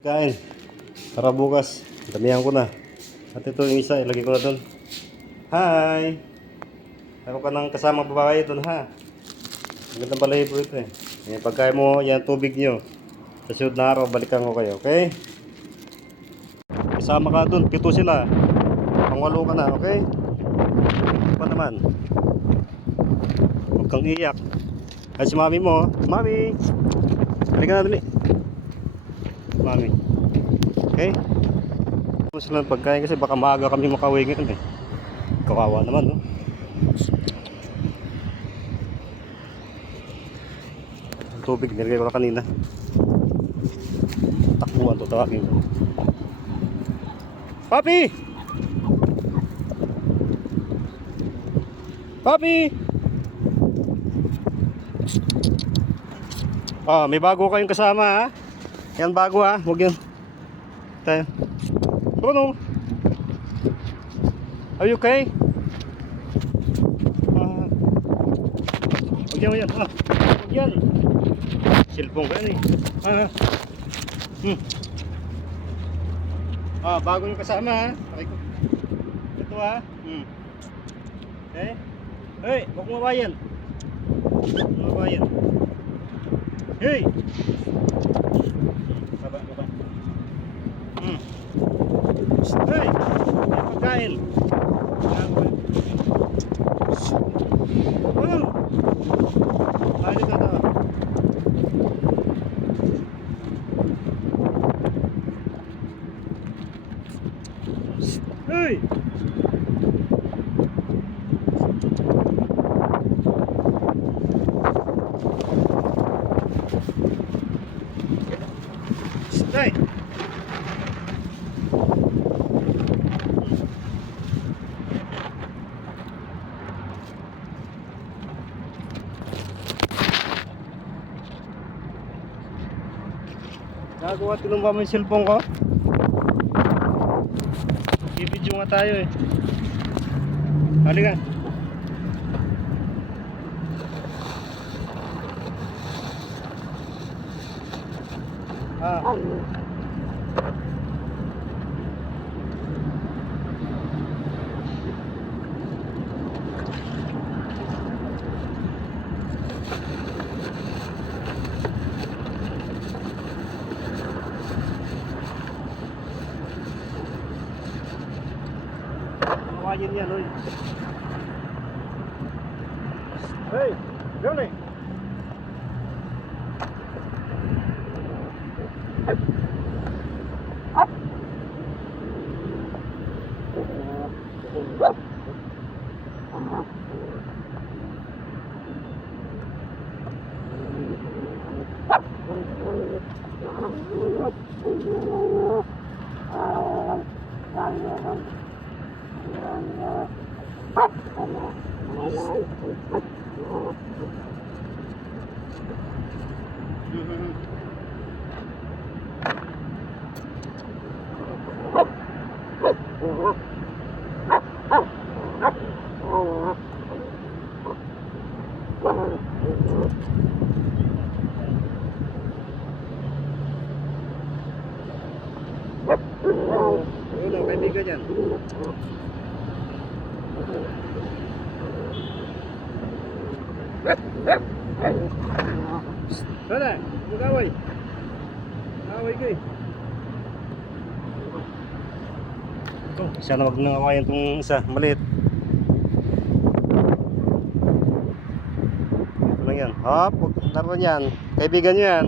Kain para bukas. Damihan ko na. At ito yung isa, ilagay ko na doon. Hi! Meron ka ng kasamang babae doon, ha? Magandang balahibo ito eh. Yan, pagkain mo, yan tubig nyo. Sa sunod na araw, balikan ko kayo, okay? Kasama ka doon, 7 sila. Pangwalo ka na, okay? Ito pa naman. Huwag kang iyak. Ay, si mami mo. Mami! Balikan na doon eh. Mami. Okay? Tapos lang pagkain kasi baka maaga kami makauwi ngayon eh. Kawawa naman, no? Ang tubig, nilagay ko na kanina. Takbuhan to, tawagin ko. Papi! Papi! Ah, may bago kayong kasama, ha? Yan bago, ha? Huwag yan. Tayo. Bruno! Are you okay? Huwag yan, huwag yan. Huwag yan. Silpong ka yan eh. Bago yung kasama, ha? Okay ko. Ito, ha? Okay? Hey, huwag mabayan. Huwag mabayan. Hey! Baba, baba. Hey! May pagkain. Ayos na ito. Hey! Hey! Nagawa, tinumba mo yung cellphone ko. I-video nga tayo eh. Halika. Kawayan yan, oy. Hey, gani. Ayun o, kaibigan yan. Sana, mag-away. Away ko eh. Ito, sana wag nang awayan itong isa, maliit. Ito lang yan. Hop, laruan yan. Kaibigan nyo yan.